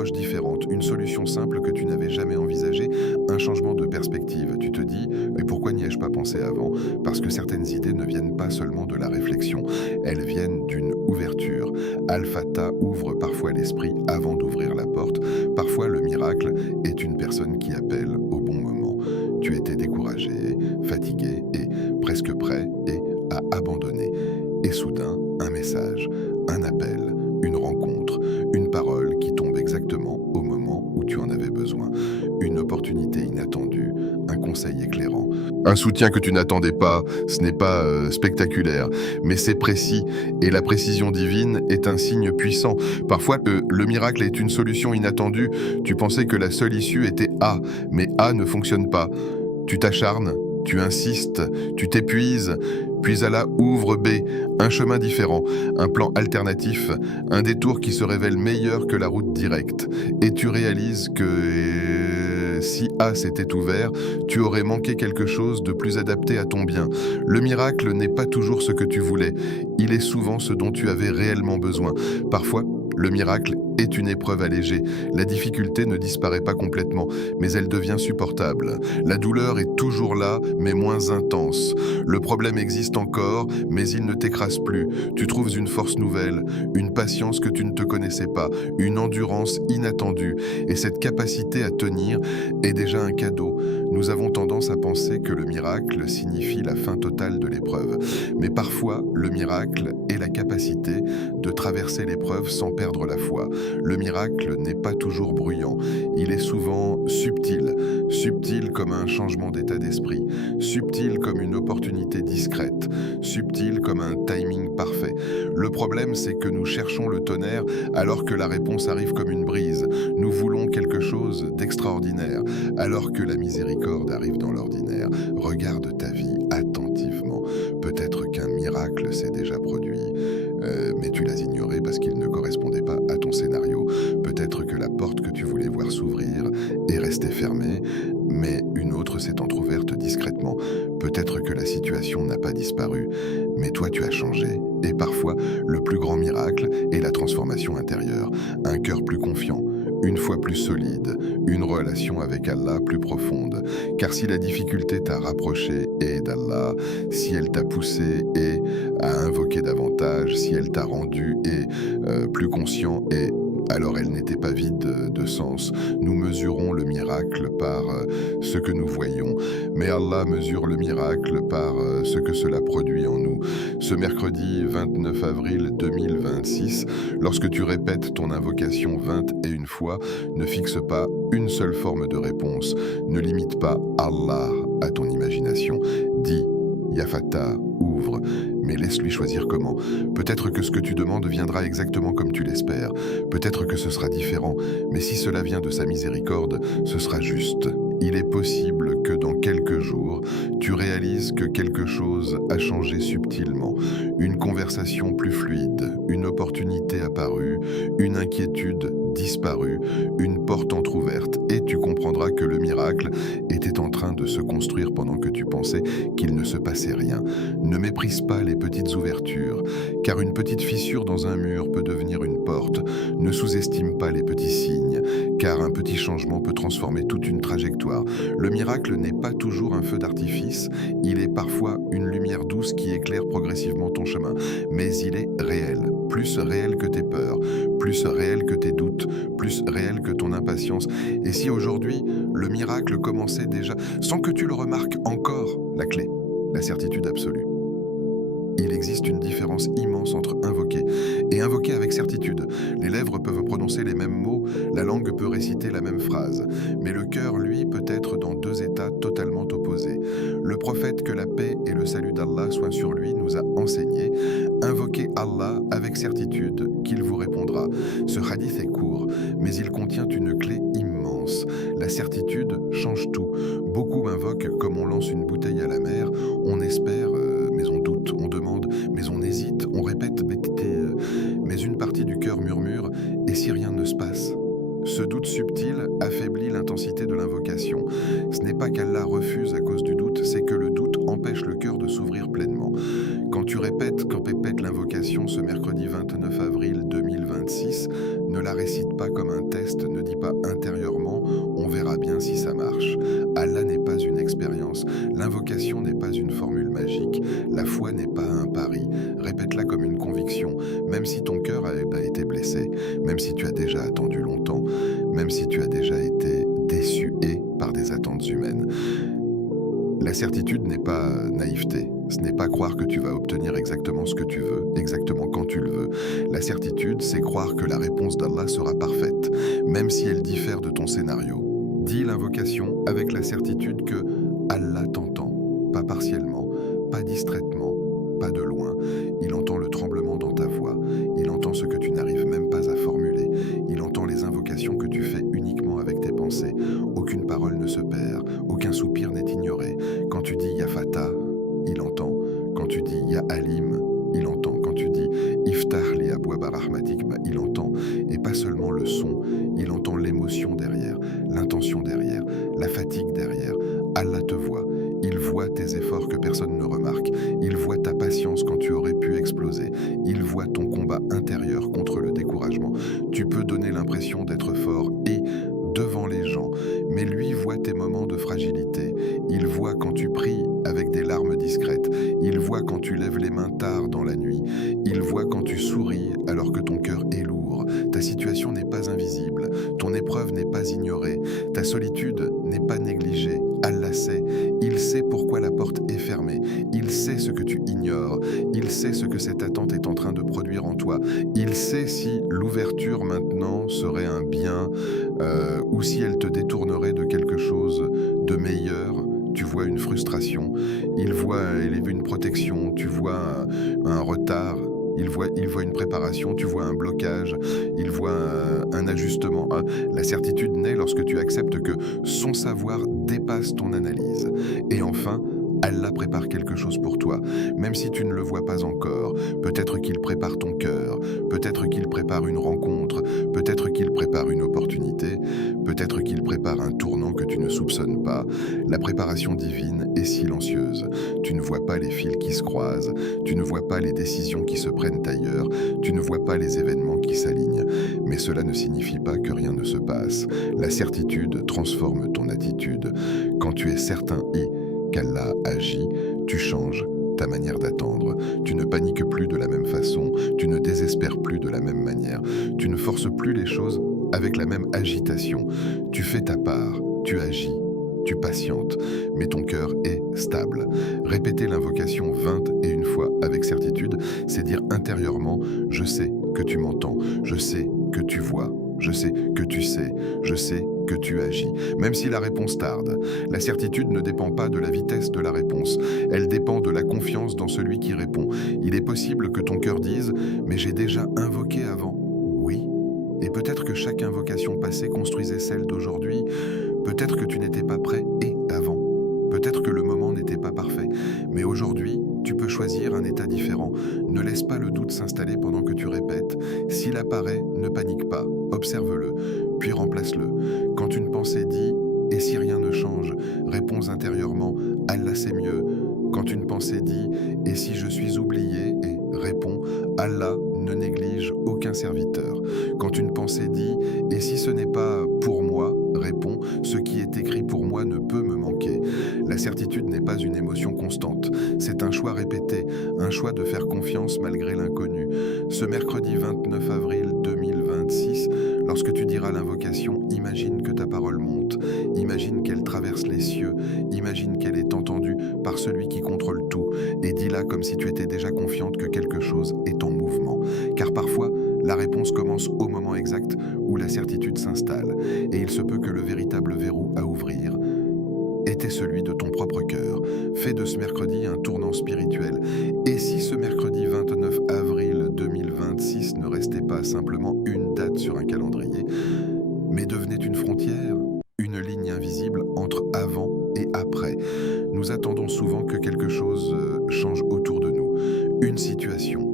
approche différente, une solution simple que tu n'avais jamais envisagée, un changement de perspective. Tu te dis, et pourquoi n'y ai-je pas pensé avant? Parce que certaines idées ne viennent pas seulement de la réflexion, elles viennent d'une ouverture. Al-Fatah ouvre parfois l'esprit avant d'ouvrir la porte. Parfois, le miracle est une personne qui appelle au bon moment. Tu étais découragé, fatigué et presque prêt à abandonner. Et soudain, un message, un appel, une rencontre, une parole qui tombe exactement au moment où tu en avais besoin. Une opportunité inattendue, un conseil éclairant. Un soutien que tu n'attendais pas, ce n'est pas spectaculaire, mais c'est précis. Et la précision divine est un signe puissant. Parfois, le miracle est une solution inattendue. Tu pensais que la seule issue était A, mais A ne fonctionne pas. Tu t'acharnes, tu insistes, tu t'épuises, puis Allah ouvre B, un chemin différent, un plan alternatif, un détour qui se révèle meilleur que la route directe. Et tu réalises que si A s'était ouvert, tu aurais manqué quelque chose de plus adapté à ton bien. Le miracle n'est pas toujours ce que tu voulais, il est souvent ce dont tu avais réellement besoin. Parfois, le miracle est une épreuve allégée. La difficulté ne disparaît pas complètement, mais elle devient supportable. La douleur est toujours là, mais moins intense. Le problème existe encore, mais il ne t'écrase plus. Tu trouves une force nouvelle, une patience que tu ne te connaissais pas, une endurance inattendue. Et cette capacité à tenir est déjà un cadeau. Nous avons tendance à penser que le miracle signifie la fin totale de l'épreuve. Mais parfois, le miracle est la capacité de traverser l'épreuve sans perdre la foi. Le miracle n'est pas toujours bruyant, il est souvent subtil, subtil comme un changement d'état d'esprit, subtil comme une opportunité discrète, subtil comme un timing parfait. Le problème, c'est que nous cherchons le tonnerre alors que la réponse arrive comme une brise. Nous voulons quelque chose d'extraordinaire alors que la miséricorde arrive dans l'ordinaire. Regarde ta vie attentivement. Peut-être qu'un miracle s'est déjà produit, mais tu l'as ignoré parce qu'il ne correspondait pas à ton scénario. Peut-être que la porte que tu voulais voir s'ouvrir est restée fermée, mais une autre s'est entrouverte discrètement. Peut-être que la situation n'a pas disparu, mais toi tu as changé. Et parfois, le plus grand miracle est la transformation intérieure. Un cœur plus confiant, une foi plus solide, une relation avec Allah plus profonde. Car si la difficulté t'a rapproché et d'Allah, si elle t'a poussé et à invoquer davantage, si elle t'a rendu plus conscient alors elle n'était pas vide de sens. Nous mesurons le miracle par ce que nous voyons, mais Allah mesure le miracle par ce que cela produit en nous. Ce mercredi 29 avril 2026, lorsque tu répètes ton invocation 21 fois, ne fixe pas une seule forme de réponse. Ne limite pas Allah à ton imagination. Dis Ya Fatah, ouvre, mais laisse-lui choisir comment. Peut-être que ce que tu demandes viendra exactement comme tu l'espères. Peut-être que ce sera différent, mais si cela vient de sa miséricorde, ce sera juste. Il est possible que dans quelques jours, tu réalises que quelque chose a changé subtilement. Une conversation plus fluide, une opportunité apparue, une inquiétude disparue, une porte entr'ouverte, et tu comprendras que le miracle était en train de se construire pendant que tu pensais qu'il ne se passait rien. Ne méprise pas les petites ouvertures, car une petite fissure dans un mur peut devenir une porte. Ne sous-estime pas les petits signes, car un petit changement peut transformer toute une trajectoire. Le miracle n'est pas toujours un feu d'artifice, il est parfois une lumière douce qui éclaire progressivement ton chemin, mais il est réel, plus réel que tes peurs, plus réel que tes doutes, plus réel que ton impatience. Et si aujourd'hui, le miracle commençait déjà, sans que tu le remarques encore, la clé, la certitude absolue. Il existe une différence immense entre invoquer et invoquer avec certitude. Les lèvres peuvent prononcer les mêmes mots, la langue peut réciter la même phrase, mais le cœur, lui, peut être dans deux états totalement opposés. Le prophète, que la paix et le salut d'Allah soient sur lui, nous a enseigné « Invoquez Allah avec certitude qu'il vous répondra ». Ce hadith est court, mais il contient une clé immense. La certitude change tout. Beaucoup invoquent comme on lance une bouteille à la mer, on espère, mais on doute, on demande, mais on hésite, on répète, mais une partie du cœur murmure « et si rien ne se passe ?» Ce doute subtil affaiblit l'intensité de l'invocation. Ce n'est pas qu'Allah refuse à cause du doute, c'est que le doute empêche le cœur de s'ouvrir pleinement. Quand tu répètes l'invocation ce mercredi 29 avril 2026, ne la récite pas comme un test, ne L'invocation n'est pas une formule magique, la foi n'est pas un pari. Répète-la comme une conviction, même si ton cœur a été blessé, même si tu as déjà attendu longtemps, même si tu as déjà été déçu par des attentes humaines. La certitude n'est pas naïveté, ce n'est pas croire que tu vas obtenir exactement ce que tu veux, exactement quand tu le veux. La certitude, c'est croire que la réponse d'Allah sera parfaite, même si elle diffère de ton scénario. Dis l'invocation avec la certitude que Allah t'entend, pas partiellement, pas distraitement, pas de loin. Il entend le tremblement dans ta voix, il entend ce que tu n'arrives même pas à formuler, il entend les invocations que tu fais uniquement avec tes pensées. Aucune parole ne se perd, aucun soupir n'est ignoré. Quand tu dis Ya Fatah, il entend. Quand tu dis Ya Alim, il entend. Quand tu dis Iftah li abwaba rahmatik, il entend. Et pas seulement le son, il entend l'émotion derrière, l'intention derrière, la fatigue derrière. Allah te voit. Il voit tes efforts que personne ne remarque. Il voit ta patience quand tu aurais pu exploser. Il voit ton combat intérieur contre le découragement. Tu peux donner l'impression d'être fort et devant les gens, mais lui voit tes moments de fragilité. Il voit quand tu pries avec des larmes discrètes. Il voit quand tu lèves les mains tard dans la nuit. Il voit quand tu souris alors que ton cœur est lourd. Ta situation n'est pas invisible. Ton épreuve n'est pas ignorée. Ta solitude n'est pas négligée. Allah sait. Il sait pourquoi la porte est fermée. Il sait ce que tu ignores. Il sait ce que cette attente est en train de produire en toi. Il sait si l'ouverture maintenant serait un bien ou si elle te détournerait de quelque chose de meilleur. Tu vois une frustration, il voit une protection, tu vois un retard, il voit une préparation, tu vois un blocage, il voit un ajustement. La certitude naît lorsque tu acceptes que son savoir dépasse ton analyse. Et enfin, Allah prépare quelque chose pour toi, même si tu ne le vois pas encore. Peut-être qu'il prépare ton cœur, peut-être qu'il prépare une rencontre, peut-être qu'il prépare une opportunité, peut-être qu'il prépare un tournant que tu ne soupçonnes pas. La préparation divine est silencieuse. Tu ne vois pas les fils qui se croisent, tu ne vois pas les décisions qui se prennent ailleurs, tu ne vois pas les événements qui s'alignent. Mais cela ne signifie pas que rien ne se passe. La certitude transforme ton attitude. Quand tu es certain qu'Allah agit, tu changes ta manière d'attendre. Tu ne paniques plus de la même façon, tu ne désespères plus de la même manière, tu ne forces plus les choses avec la même agitation. Tu fais ta part, tu agis, tu patientes, mais ton cœur est stable. Répéter l'invocation 21 fois avec certitude, c'est dire intérieurement « Je sais que tu m'entends, je sais que tu vois, je sais que tu sais, je sais que tu agis, même si la réponse tarde. La certitude ne dépend pas de la vitesse de la réponse, elle dépend de la confiance dans celui qui répond. Il est possible que ton cœur dise « Mais j'ai déjà invoqué avant ». Oui, et peut-être que chaque invocation passée construisait celle d'aujourd'hui, peut-être que tu n'étais pas prêt avant, peut-être que le moment n'était pas parfait, mais aujourd'hui, tu peux choisir un état différent. Ne laisse pas le doute s'installer pendant que tu répètes. S'il apparaît, ne panique pas, observe-le, puis remplace-le. Quand une pensée dit « Et si rien ne change ?» réponds intérieurement « Allah c'est mieux ». Quand une pensée dit « Et si je suis oublié ?» et réponds « Allah ne néglige aucun serviteur ». Quand une pensée dit « Et si ce n'est pas pour moi ?» réponds « Ce qui est écrit pour moi ne peut me manquer ». La certitude n'est pas une émotion constante, c'est un choix répété, un choix de faire confiance malgré l'inconnu. Ce mercredi 29 avril 2026, lorsque tu diras l'invocation, imagine que ta parole monte, imagine qu'elle traverse les cieux, imagine qu'elle est entendue par celui qui contrôle tout, et dis-la comme si tu étais déjà confiante que quelque chose est en mouvement. Car parfois, la réponse commence au moment exact où la certitude s'installe, et il se peut que le véritable verrou à ouvrir était celui de ton propre cœur. Fais de ce mercredi un tournant spirituel. Et si ce mercredi 29 avril 2026 ne restait pas simplement une date sur un calendrier, mais devenait une frontière, une ligne invisible entre avant et après? Nous attendons souvent que quelque chose change autour de nous. Une situation,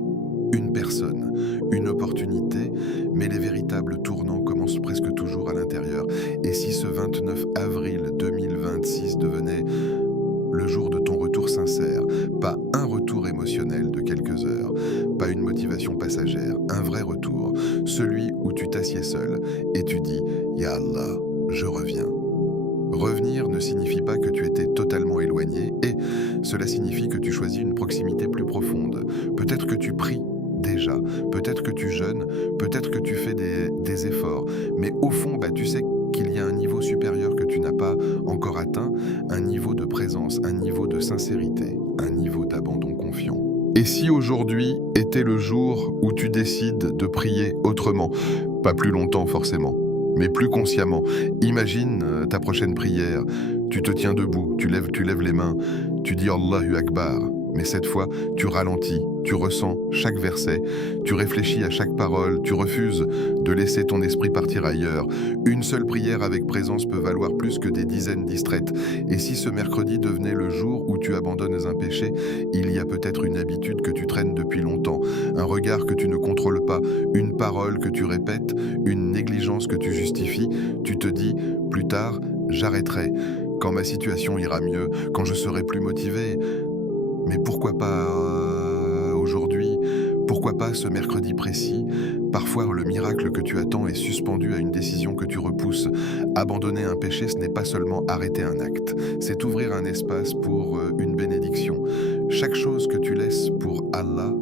une personne, une opportunité, mais les véritables tournants commencent presque toujours à l'intérieur. Et si ce 29 avril 2026 devenait le jour de ton retour sincère, pas un retour émotionnel de quelques heures, pas une motivation passagère, un vrai retour, celui où tu t'assieds seul et tu dis « Ya Allah, je reviens ». Revenir ne signifie pas que tu étais totalement éloigné et Cela signifie que tu choisis une proximité plus profonde. Peut-être que tu pries déjà, peut-être que tu jeûnes, peut-être que tu fais des efforts, mais au fond, tu sais qu'il y a un niveau supérieur que tu n'as pas encore atteint, un niveau de présence, un niveau de sincérité, un niveau d'abandon confiant. Et si aujourd'hui était le jour où tu décides de prier autrement, pas plus longtemps forcément, mais plus consciemment, imagine ta prochaine prière, tu te tiens debout, tu lèves les mains, tu dis Allahu Akbar, mais cette fois, tu ralentis, tu ressens chaque verset, tu réfléchis à chaque parole, tu refuses de laisser ton esprit partir ailleurs. Une seule prière avec présence peut valoir plus que des dizaines distraites. Et si ce mercredi devenait le jour où tu abandonnes un péché, il y a peut-être une habitude que tu traînes depuis longtemps, un regard que tu ne contrôles pas, une parole que tu répètes, une négligence que tu justifies. Tu te dis, plus tard, j'arrêterai, quand ma situation ira mieux, quand je serai plus motivé. Mais pourquoi pas aujourd'hui? Pourquoi pas ce mercredi précis? Parfois, le miracle que tu attends est suspendu à une décision que tu repousses. Abandonner un péché, ce n'est pas seulement arrêter un acte, c'est ouvrir un espace pour une bénédiction. Chaque chose que tu laisses pour Allah,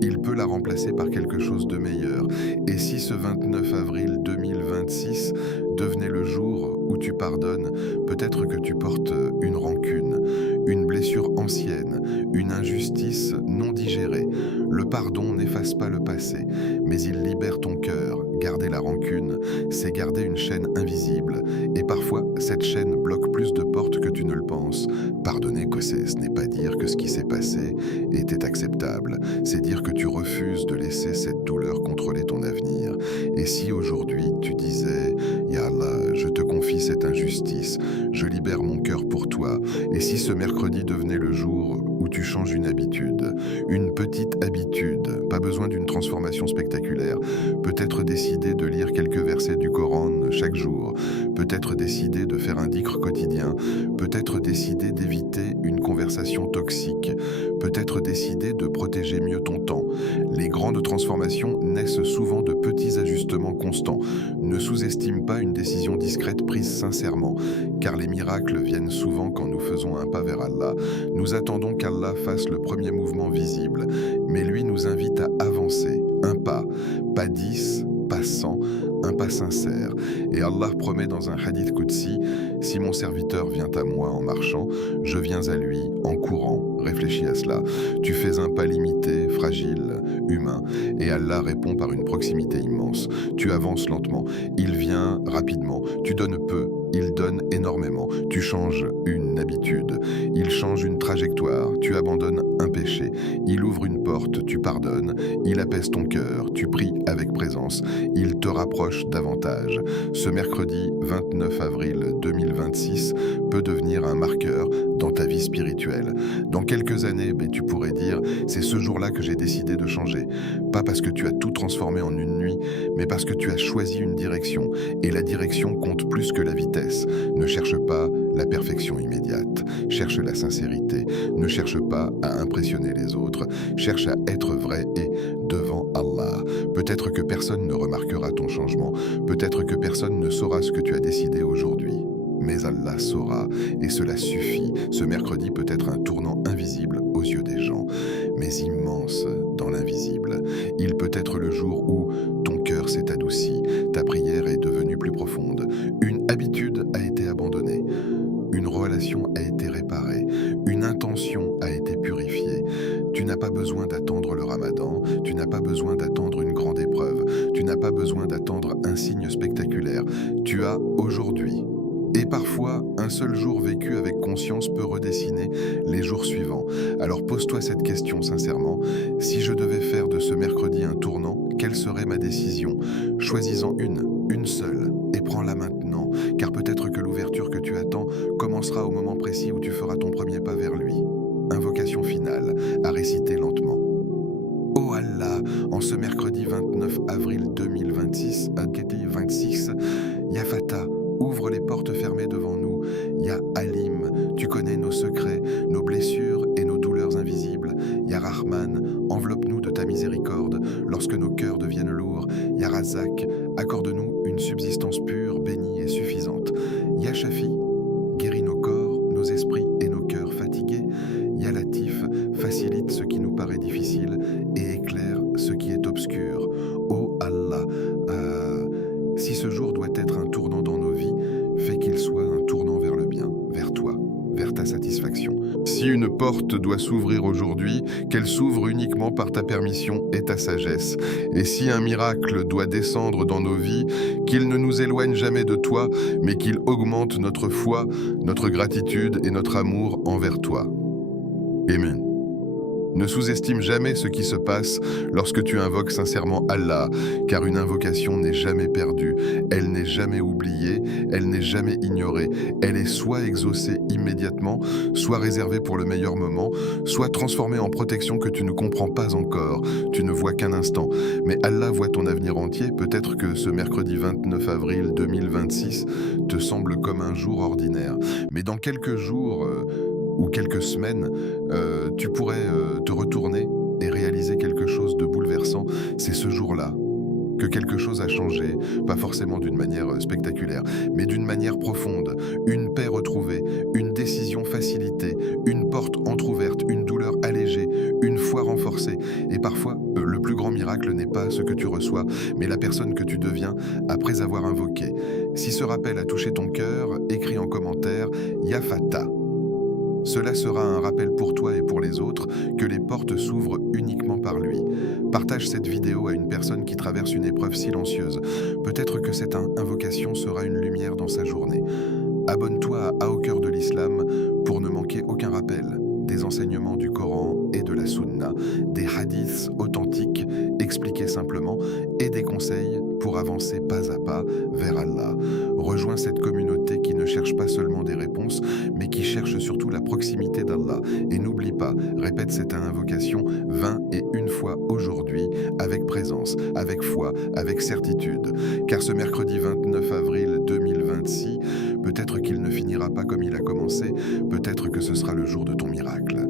il peut la remplacer par quelque chose de meilleur. Et si ce 29 avril 2026 devenait le jour où tu pardonnes, peut-être que tu portes une rancune, une blessure ancienne, une injustice non digérée. Le pardon n'efface pas le passé, mais il libère ton cœur. Garder la rancune, c'est garder une chaîne invisible. Et parfois, cette chaîne bloque plus de portes que tu ne le penses. Pardonner, ce n'est pas dire que ce qui s'est passé était acceptable. C'est dire que tu refuses de laisser cette douleur contrôler ton avenir. Et si aujourd'hui tu disais « Ya Allah, je te confie cette injustice, je libère mon cœur pour toi », et si ce mercredi devenait le jour où tu changes une petite habitude, pas besoin d'une transformation spectaculaire, peut-être décider de lire quelques versets du Coran chaque jour, peut-être décider de faire un dhikr quotidien, peut-être décider d'éviter une conversation toxique, peut-être décider de protéger mieux ton temps. Les grandes transformations naissent souvent de petits ajustements constants. Ne sous-estime pas une décision discrète prise sincèrement, car les miracles viennent souvent quand nous faisons un pas vers Allah. Nous attendons qu'Allah fasse le premier mouvement visible, mais lui nous invite à avancer, un pas 10, pas 100, un pas sincère. Et Allah promet dans un hadith Qudsi, si mon serviteur vient à moi en marchant, je viens à lui en courant. Réfléchis à cela. Tu fais un pas limité, fragile, humain, et Allah répond par une proximité immense. Tu avances lentement, il vient rapidement, tu donnes peu, il donne énormément. Tu changes une habitude, il change une trajectoire, tu abandonnes un péché, il ouvre une porte, tu pardonnes, il apaise ton cœur, tu pries avec présence, il te rapproche davantage. Ce mercredi 29 avril 2026 peut devenir un marqueur dans ta vie spirituelle. Dans quelques années, tu pourrais dire, c'est ce jour-là que j'ai décidé de changer. Pas parce que tu as tout transformé en une nuit, mais parce que tu as choisi une direction. Et la direction compte plus que la vitesse. Ne cherche pas la perfection immédiate. Cherche la sincérité. Ne cherche pas à impressionner les autres. Cherche à être vrai et devant Allah. Peut-être que personne ne remarquera ton changement. Peut-être que personne ne saura ce que tu as décidé aujourd'hui. Mais Allah saura, et cela suffit. Ce mercredi peut être un tournant invisible aux yeux des gens, mais immense dans l'invisible. Il peut être le jour où ton cœur s'est adouci, ta prière est devenue plus profonde, une habitude a été abandonnée, une relation a été réparée, une intention a été purifiée. Tu n'as pas besoin d'attendre le Ramadan, tu n'as pas besoin d'attendre une grande épreuve, tu n'as pas besoin d'attendre un signe spectaculaire. Tu as aujourd'hui. Et parfois, un seul jour vécu avec conscience peut redessiner les jours suivants. Alors pose-toi cette question sincèrement. Si je devais faire de ce mercredi un tournant, quelle serait ma décision? Choisis-en une seule, et prends-la maintenant, car peut-être que l'ouverture que tu attends commencera au moment précis où tu feras ton premier pas vers lui. Invocation finale, à réciter lentement. Oh Allah, en ce mercredi 29 avril 2026, Ya Fatah, ouvre les portes fermées devant nous. Ya Alim, tu connais nos secrets, nos blessures et nos douleurs invisibles. Ya Rahman, enveloppe-nous de ta miséricorde lorsque nos cœurs deviennent lourds. Ya Razak, accorde-nous une subsistance pure, bénie et suffisante. Ya Shafi, guéris nos corps, nos esprits et nos cœurs fatigués. une porte doit s'ouvrir aujourd'hui, qu'elle s'ouvre uniquement par ta permission et ta sagesse. Et si un miracle doit descendre dans nos vies, qu'il ne nous éloigne jamais de toi, mais qu'il augmente notre foi, notre gratitude et notre amour envers toi. Amen. Ne sous-estime jamais ce qui se passe lorsque tu invoques sincèrement Allah, car une invocation n'est jamais perdue, elle n'est jamais oubliée, elle n'est jamais ignorée. Elle est soit exaucée immédiatement, soit réservée pour le meilleur moment, soit transformée en protection que tu ne comprends pas encore, tu ne vois qu'un instant. Mais Allah voit ton avenir entier. Peut-être que ce mercredi 29 avril 2026 te semble comme un jour ordinaire. Mais dans quelques jours ou quelques semaines, tu pourrais te retourner et réaliser quelque chose de bouleversant. C'est ce jour-là que quelque chose a changé, pas forcément d'une manière spectaculaire, mais d'une manière profonde. Une paix retrouvée, une décision facilitée, une porte entr'ouverte, une douleur allégée, une foi renforcée. Et parfois, le plus grand miracle n'est pas ce que tu reçois, mais la personne que tu deviens après avoir invoqué. Si ce rappel a touché ton cœur, écris en commentaire « Yafata ». Cela sera un rappel pour toi et pour les autres que les portes s'ouvrent uniquement par lui. Partage cette vidéo à une personne qui traverse une épreuve silencieuse. Peut-être que cette invocation sera une lumière dans sa journée. Abonne-toi à Au cœur de l'Islam pour ne manquer aucun rappel des enseignements du Coran et de la Sunna, des hadiths authentiques expliqués simplement et des conseils pour avancer pas à pas vers Allah. Rejoins cette communauté qui ne cherche pas seulement des réponses, mais qui cherche surtout la proximité d'Allah. Et n'oublie pas, répète cette invocation 20 et une fois aujourd'hui, avec présence, avec foi, avec certitude. Car ce mercredi 29 avril 2026, peut-être qu'il ne finira pas comme il a commencé, peut-être que ce sera le jour de ton miracle.